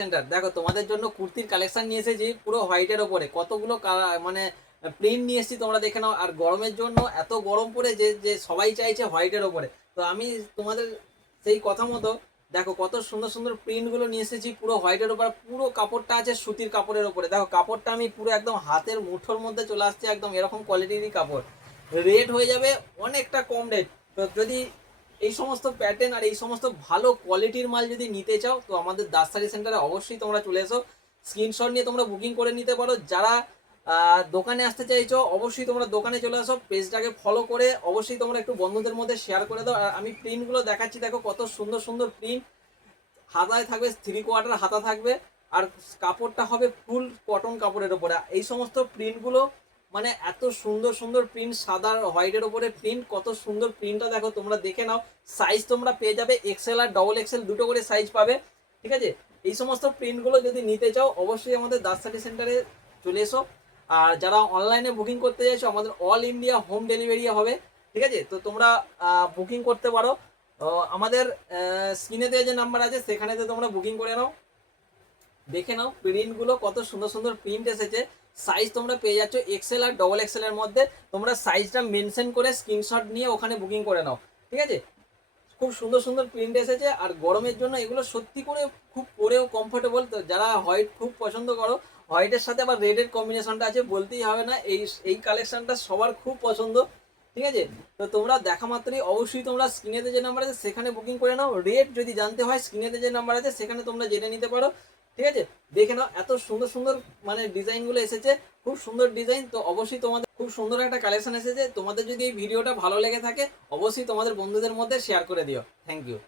Centre দেখো তোমাদের জন্য কুর্তির কালেকশন নিয়ে এসেছি পুরো হোয়াইটের ওপরে, কতগুলো মানে প্রিন্ট নিয়ে এসেছি, তোমরা দেখে নাও। আর গরমের জন্য এত গরম পড়ে যে যে সবাই চাইছে হোয়াইটের ওপরে, তো আমি তোমাদের সেই কথা মতো দেখো কত সুন্দর সুন্দর প্রিন্টগুলো নিয়ে এসেছি পুরো হোয়াইটের ওপরে। পুরো কাপড়টা আছে সুতির কাপড়ের ওপরে, দেখো কাপড়টা আমি পুরো একদম হাতের মুঠোর মধ্যে চলে আসছে, একদম এরকম কোয়ালিটিরই কাপড়। রেট হয়ে যাবে অনেকটা কম রেট। তো যদি এই সমস্ত প্যাটার্ন আর এই সমস্ত ভালো কোয়ালিটির মাল যদি নিতে চাও, তো আমাদের দাস শাড়ি সেন্টারে অবশ্যই তোমরা চলে এসো। স্ক্রিনশট নিয়ে তোমরা বুকিং করে নিতে পারো। যারা দোকানে আসতে চাইছো অবশ্যই তোমরা দোকানে চলে আসো, পেজটাকে ফলো করে অবশ্যই তোমরা একটু বন্ধুদের মধ্যে শেয়ার করে দাও। আর আমি প্রিন্টগুলো দেখাচ্ছি, দেখো কত সুন্দর সুন্দর প্রিন্ট। হাতায় থাকবে 3/4 হাতা থাকবে, আর কাপড়টা হবে ফুল কটন কাপড়ের ওপরে। এই সমস্ত প্রিন্টগুলো মানে এত সুন্দর সুন্দর প্রিন্ট, সাদা হোয়াইটের ওপরে প্রিন্ট, কত সুন্দর প্রিন্টটা দেখো, তোমরা দেখে নাও। সাইজ তোমরা পেয়ে যাবে এক্সেল আর ডবল এক্সেল দুটো করে সাইজ পাবে, ঠিক আছে। এই সমস্ত প্রিন্টগুলো যদি নিতে চাও অবশ্যই আমাদের দাস শাড়ি সেন্টারে চলে এসো। আর যারা অনলাইনে বুকিং করতে চাইছো, আমাদের অল ইন্ডিয়া হোম ডেলিভারি হবে, ঠিক আছে। তো তোমরা বুকিং করতে পারো। আমাদের স্ক্রিনে দেওয়া যে নাম্বার আছে সেখানেতে তোমরা বুকিং করে নাও। দেখে নাও প্রিন্টগুলো কত সুন্দর সুন্দর প্রিন্ট এসেছে। সাইজ তোমরা পেয়ে যাচ্ছ এক্সেল আর ডবল এক্সেল এর মধ্যে। তোমরা সাইজটা মেনশন করে স্ক্রিনশট নিয়ে ওখানে বুকিং করে নাও, ঠিক আছে। খুব সুন্দর সুন্দর প্রিন্ট এসেছে, আর গরমের জন্য এগুলো সত্যি করে খুব পরেও কমফোর্টেবল। তো যারা হোয়াইট খুব পছন্দ করো, হোয়াইটের সাথে আবার রেডের কম্বিনেশনটা আছে, বলতেই হবে না, এই এই কালেকশনটা সবার খুব পছন্দ, ঠিক আছে। তো তোমরা দেখা মাত্রই অবশ্যই তোমরা স্ক্রিনেতে যে নাম্বার আছে সেখানে বুকিং করে নাও। রেট যদি জানতে হয় স্ক্রিনেতে যে নাম্বার আছে সেখানে তোমরা জেনে নিতে পারো, ঠিক আছে। দেখে নাও এত সুন্দর সুন্দর মানে ডিজাইনগুলো এসেছে, খুব সুন্দর ডিজাইন। তো অবশ্যই তোমাদের খুব সুন্দর একটা কালেকশন এসেছে। তোমাদের যদি এই ভিডিওটা ভালো লেগে থাকে অবশ্যই তোমাদের বন্ধুদের মধ্যে শেয়ার করে দিও। Thank you.